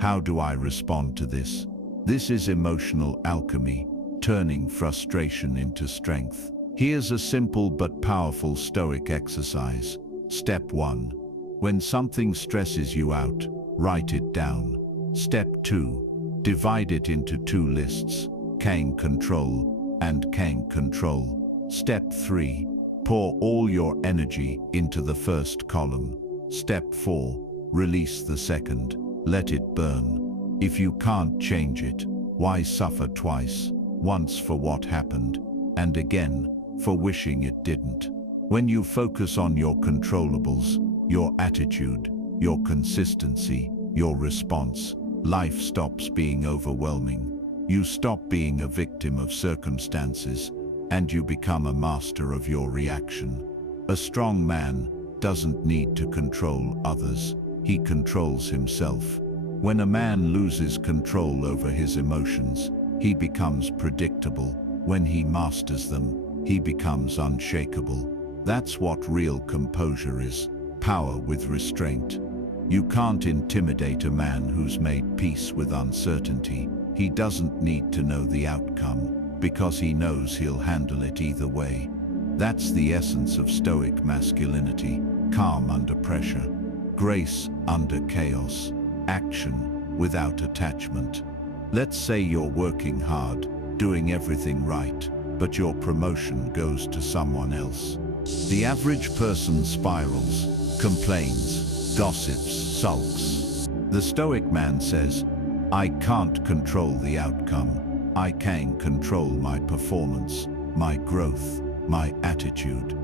How do I respond to this? This is emotional alchemy, turning frustration into strength. Here's a simple but powerful Stoic exercise. Step 1. When something stresses you out, write it down. Step 2. Divide it into 2 lists. Can control and can control. Step 3. Pour all your energy into the first column. Step 4. Release the second. Let it burn. If you can't change it, Why suffer twice, once for what happened, and again for wishing it didn't? When you focus on your controllables, your attitude, your consistency, your response, life stops being overwhelming. You stop being a victim of circumstances, and you become a master of your reaction. A strong man doesn't need to control others, he controls himself. When a man loses control over his emotions, he becomes predictable. When he masters them, he becomes unshakable. That's what real composure is, power with restraint. You can't intimidate a man who's made peace with uncertainty. He doesn't need to know the outcome, because he knows he'll handle it either way. That's the essence of Stoic masculinity: calm under pressure, grace under chaos, action without attachment. Let's say you're working hard, doing everything right, but your promotion goes to someone else. The average person spirals, complains, gossips, sulks. The Stoic man says, I can't control the outcome. I can control my performance, my growth, my attitude.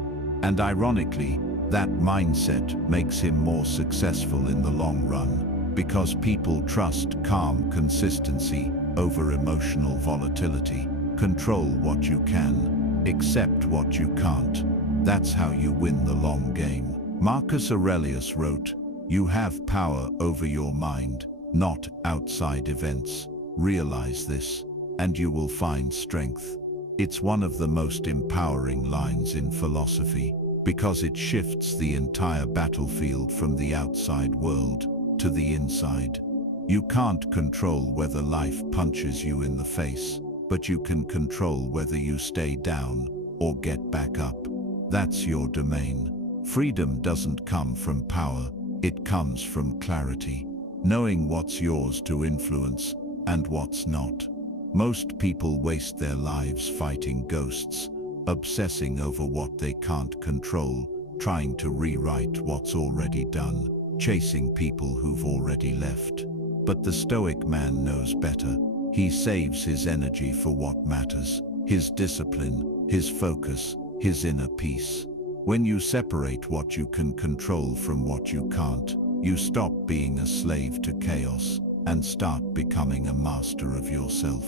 And ironically, that mindset makes him more successful in the long run, because people trust calm consistency over emotional volatility. Control what you can, accept what you can't. That's how you win the long game. Marcus Aurelius wrote, "You have power over your mind, not outside events. Realize this, and you will find strength." It's one of the most empowering lines in philosophy, because it shifts the entire battlefield from the outside world to the inside. You can't control whether life punches you in the face, but you can control whether you stay down or get back up. That's your domain. Freedom doesn't come from power, it comes from clarity, knowing what's yours to influence and what's not. Most people waste their lives fighting ghosts, obsessing over what they can't control, trying to rewrite what's already done, chasing people who've already left. But the Stoic man knows better. He saves his energy for what matters: his discipline, his focus, his inner peace. When you separate what you can control from what you can't, you stop being a slave to chaos and start becoming a master of yourself.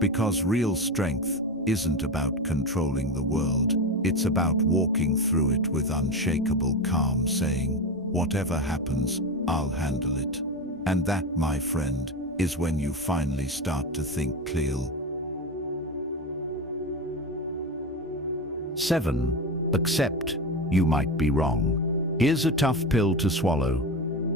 Because real strength isn't about controlling the world, it's about walking through it with unshakable calm, saying, whatever happens, I'll handle it. And that, my friend, is when you finally start to think clearly. 7. Accept you might be wrong. Here's a tough pill to swallow.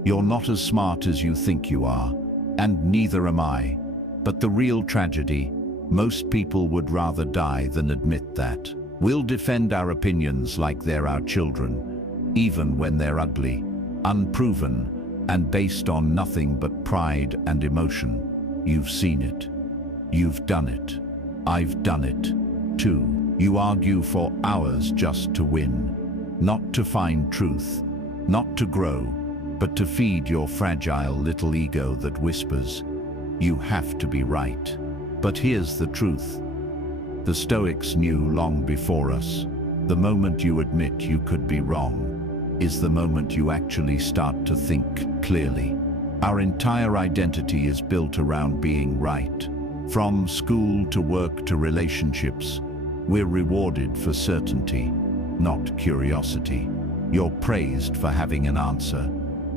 You're not as smart as you think you are, and neither am I. But the real tragedy, most people would rather die than admit that. We'll defend our opinions like they're our children, even when they're ugly, unproven, and based on nothing but pride and emotion. You've seen it. You've done it. I've done it, too. You argue for hours just to win, not to find truth, not to grow, but to feed your fragile little ego that whispers, you have to be right. But here's the truth. The Stoics knew long before us. The moment you admit you could be wrong is the moment you actually start to think clearly. Our entire identity is built around being right. From school to work to relationships, we're rewarded for certainty, not curiosity. You're praised for having an answer,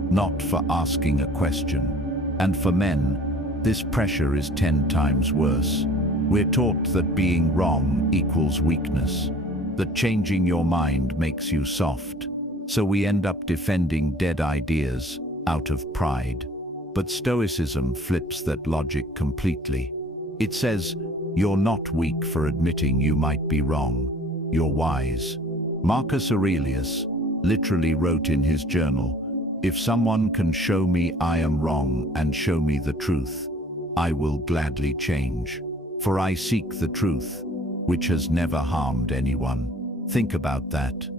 not for asking a question. And for men, this pressure is 10 times worse. We're taught that being wrong equals weakness, that changing your mind makes you soft. So we end up defending dead ideas out of pride. But Stoicism flips that logic completely. It says, you're not weak for admitting you might be wrong. You're wise. Marcus Aurelius literally wrote in his journal, if someone can show me I am wrong and show me the truth, I will gladly change. For I seek the truth, which has never harmed anyone. Think about that.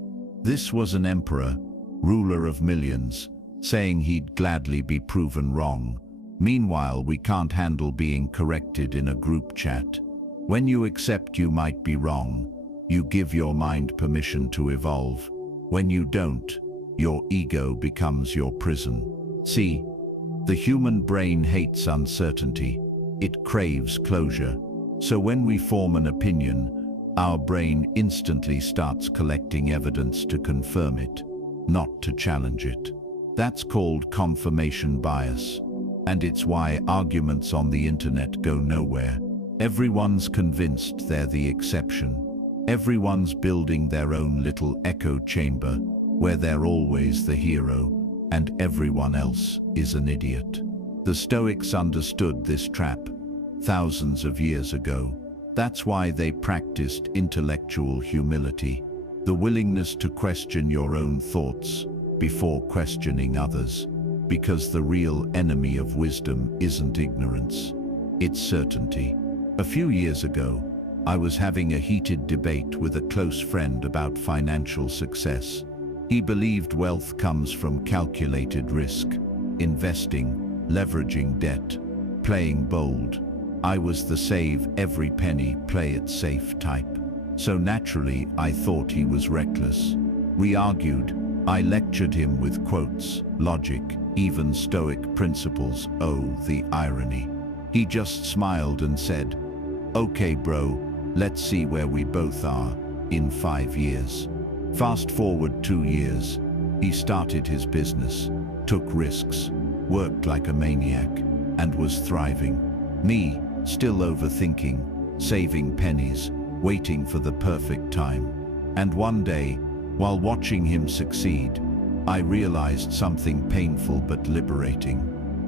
This was an emperor, ruler of millions, saying he'd gladly be proven wrong. Meanwhile, we can't handle being corrected in a group chat. When you accept you might be wrong, you give your mind permission to evolve. When you don't, your ego becomes your prison. See, the human brain hates uncertainty. It craves closure. So when we form an opinion, our brain instantly starts collecting evidence to confirm it, not to challenge it. That's called confirmation bias. And it's why arguments on the internet go nowhere. Everyone's convinced they're the exception. Everyone's building their own little echo chamber where they're always the hero and everyone else is an idiot. The Stoics understood this trap thousands of years ago. That's why they practiced intellectual humility, the willingness to question your own thoughts before questioning others, because the real enemy of wisdom isn't ignorance, it's certainty. A few years ago, I was having a heated debate with a close friend about financial success. He believed wealth comes from calculated risk, investing, leveraging debt, playing bold. I was the save every penny, play it safe type. So naturally, I thought he was reckless. We argued. I lectured him with quotes, logic, even Stoic principles. Oh, the irony. He just smiled and said, "Okay, bro, let's see where we both are in 5 years." Fast forward 2 years, he started his business, took risks, worked like a maniac, and was thriving. Me, still overthinking, saving pennies, waiting for the perfect time. And one day, while watching him succeed, I realized something painful but liberating.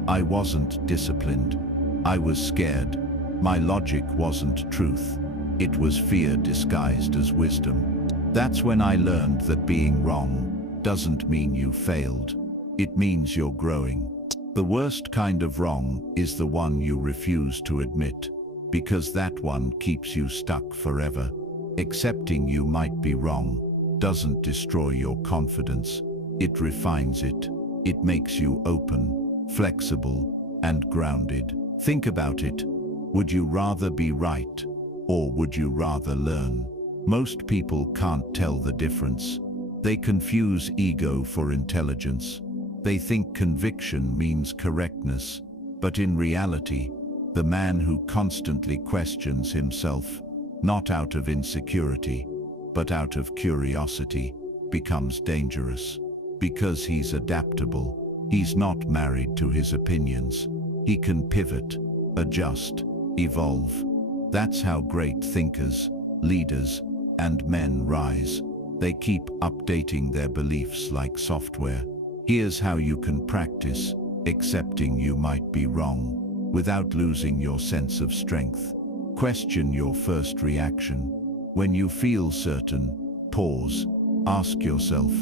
I wasn't disciplined. I was scared. My logic wasn't truth. It was fear disguised as wisdom. That's when I learned that being wrong doesn't mean you failed. It means you're growing. The worst kind of wrong is the one you refuse to admit, because that one keeps you stuck forever. Accepting you might be wrong doesn't destroy your confidence. It refines it. It makes you open, flexible, and grounded. Think about it. Would you rather be right, or would you rather learn? Most people can't tell the difference. They confuse ego for intelligence. They think conviction means correctness, but in reality, the man who constantly questions himself, not out of insecurity, but out of curiosity, becomes dangerous. Because he's adaptable, he's not married to his opinions. He can pivot, adjust, evolve. That's how great thinkers, leaders, and men rise. They keep updating their beliefs like software. Here's how you can practice accepting you might be wrong without losing your sense of strength. Question your first reaction. When you feel certain, pause. Ask yourself,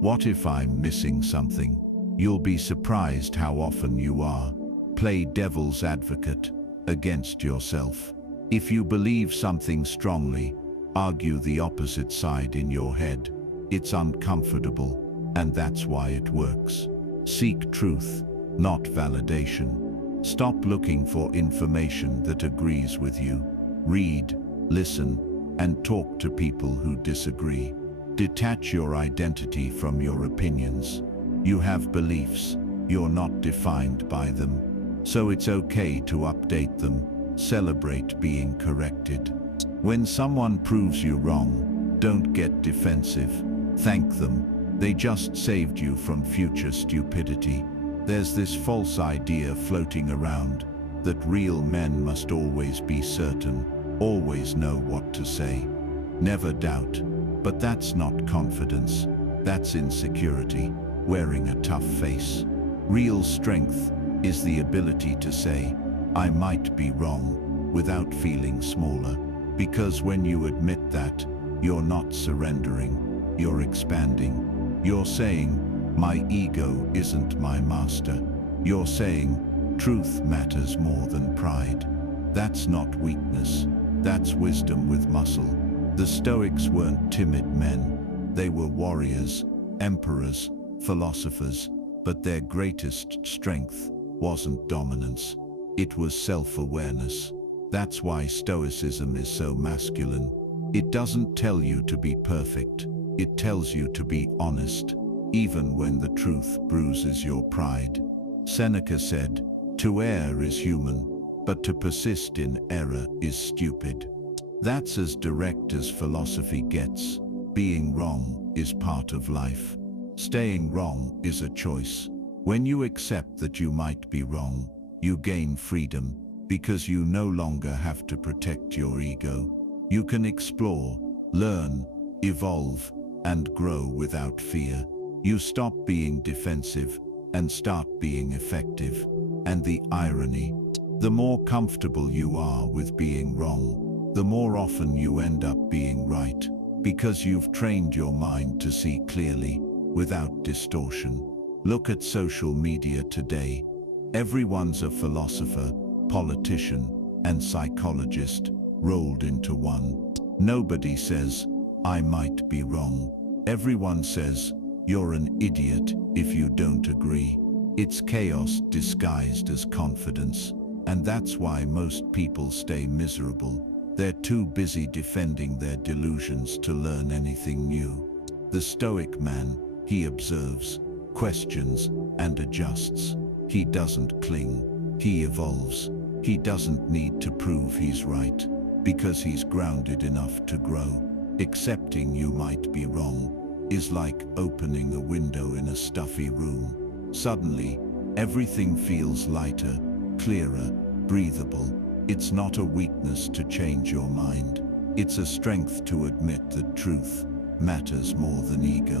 what if I'm missing something? You'll be surprised how often you are. Play devil's advocate against yourself. If you believe something strongly, argue the opposite side in your head. It's uncomfortable, and that's why it works. Seek truth, not validation. Stop looking for information that agrees with you. Read, listen, and talk to people who disagree. Detach your identity from your opinions. You have beliefs, you're not defined by them. So it's okay to update them. Celebrate being corrected. When someone proves you wrong, don't get defensive. Thank them. They just saved you from future stupidity. There's this false idea floating around that real men must always be certain, always know what to say, never doubt. But that's not confidence. That's insecurity, wearing a tough face. Real strength is the ability to say, I might be wrong, without feeling smaller. Because when you admit that, you're not surrendering, you're expanding. You're saying, my ego isn't my master. You're saying, truth matters more than pride. That's not weakness, that's wisdom with muscle. The Stoics weren't timid men. They were warriors, emperors, philosophers, but their greatest strength wasn't dominance. It was self-awareness. That's why Stoicism is so masculine. It doesn't tell you to be perfect. It tells you to be honest, even when the truth bruises your pride. Seneca said, "To err is human, but to persist in error is stupid." That's as direct as philosophy gets. Being wrong is part of life. Staying wrong is a choice. When you accept that you might be wrong, you gain freedom, because you no longer have to protect your ego. You can explore, learn, evolve, and grow without fear. You stop being defensive and start being effective. And the irony, the more comfortable you are with being wrong, the more often you end up being right, because you've trained your mind to see clearly, without distortion. Look at social media today. Everyone's a philosopher, politician, and psychologist rolled into one. Nobody says, "I might be wrong." Everyone says, "You're an idiot if you don't agree." It's chaos disguised as confidence, and that's why most people stay miserable. They're too busy defending their delusions to learn anything new. The Stoic man, he observes, questions, and adjusts. He doesn't cling, he evolves. He doesn't need to prove he's right, because he's grounded enough to grow. Accepting you might be wrong is like opening a window in a stuffy room. Suddenly, everything feels lighter, clearer, breathable. It's not a weakness to change your mind. It's a strength to admit that truth matters more than ego.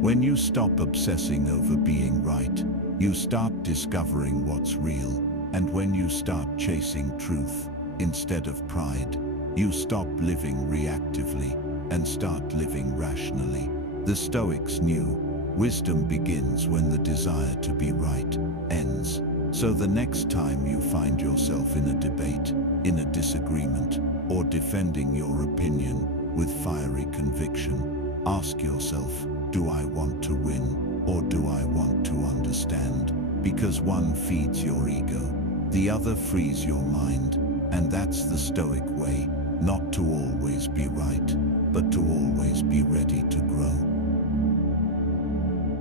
When you stop obsessing over being right, you start discovering what's real. And when you start chasing truth instead of pride, you stop living reactively and start living rationally. The Stoics knew wisdom begins when the desire to be right ends. So the next time you find yourself in a debate, in a disagreement, or defending your opinion with fiery conviction, ask yourself, do I want to win, or do I want to understand? Because one feeds your ego, the other frees your mind, and that's the Stoic way, not to always be right, but to always be ready to grow.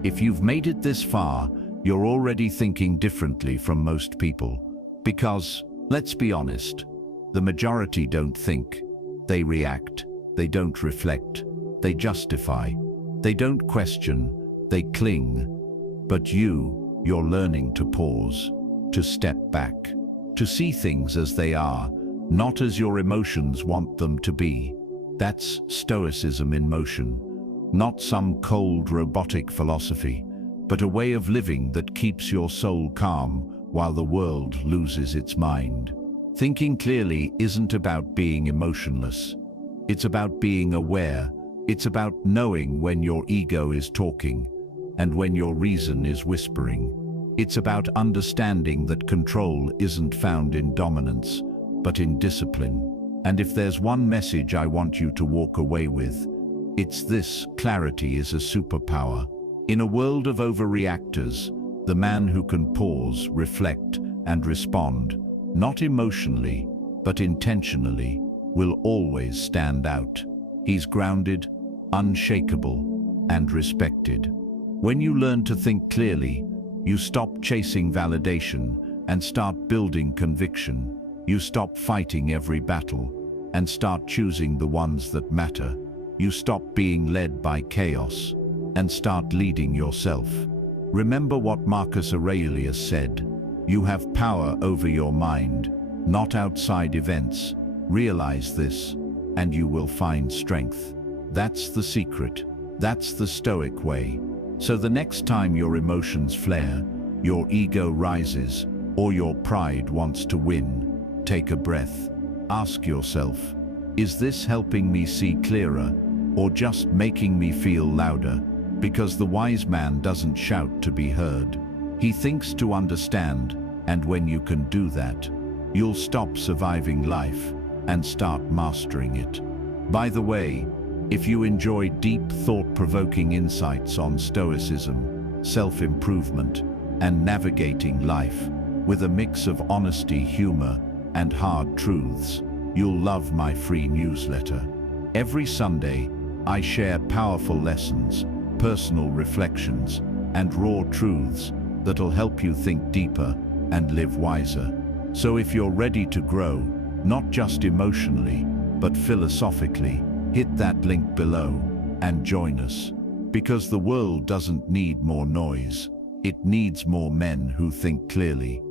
If you've made it this far, you're already thinking differently from most people. Because, let's be honest, the majority don't think. They react. They don't reflect. They justify. They don't question. They cling. But you're learning to pause, to step back, to see things as they are, not as your emotions want them to be. That's Stoicism in motion. Not some cold robotic philosophy, but a way of living that keeps your soul calm while the world loses its mind. Thinking clearly isn't about being emotionless. It's about being aware. It's about knowing when your ego is talking and when your reason is whispering. It's about understanding that control isn't found in dominance, but in discipline. And if there's one message I want you to walk away with, it's this: clarity is a superpower. In a world of overreactors, the man who can pause, reflect, and respond, not emotionally, but intentionally, will always stand out. He's grounded, unshakable, and respected. When you learn to think clearly, you stop chasing validation and start building conviction. You stop fighting every battle and start choosing the ones that matter. You stop being led by chaos and start leading yourself. Remember what Marcus Aurelius said: you have power over your mind, not outside events. Realize this, and you will find strength. That's the secret. That's the Stoic way. So the next time your emotions flare, your ego rises, or your pride wants to win, take a breath. Ask yourself, is this helping me see clearer, or just making me feel louder? Because the wise man doesn't shout to be heard. He thinks to understand, and when you can do that, you'll stop surviving life and start mastering it. By the way, if you enjoy deep, thought-provoking insights on Stoicism, self-improvement, and navigating life, with a mix of honesty, humor, and hard truths, you'll love my free newsletter. Every Sunday, I share powerful lessons, personal reflections, and raw truths that'll help you think deeper and live wiser. So if you're ready to grow, not just emotionally, but philosophically, hit that link below and join us. Because the world doesn't need more noise. It needs more men who think clearly.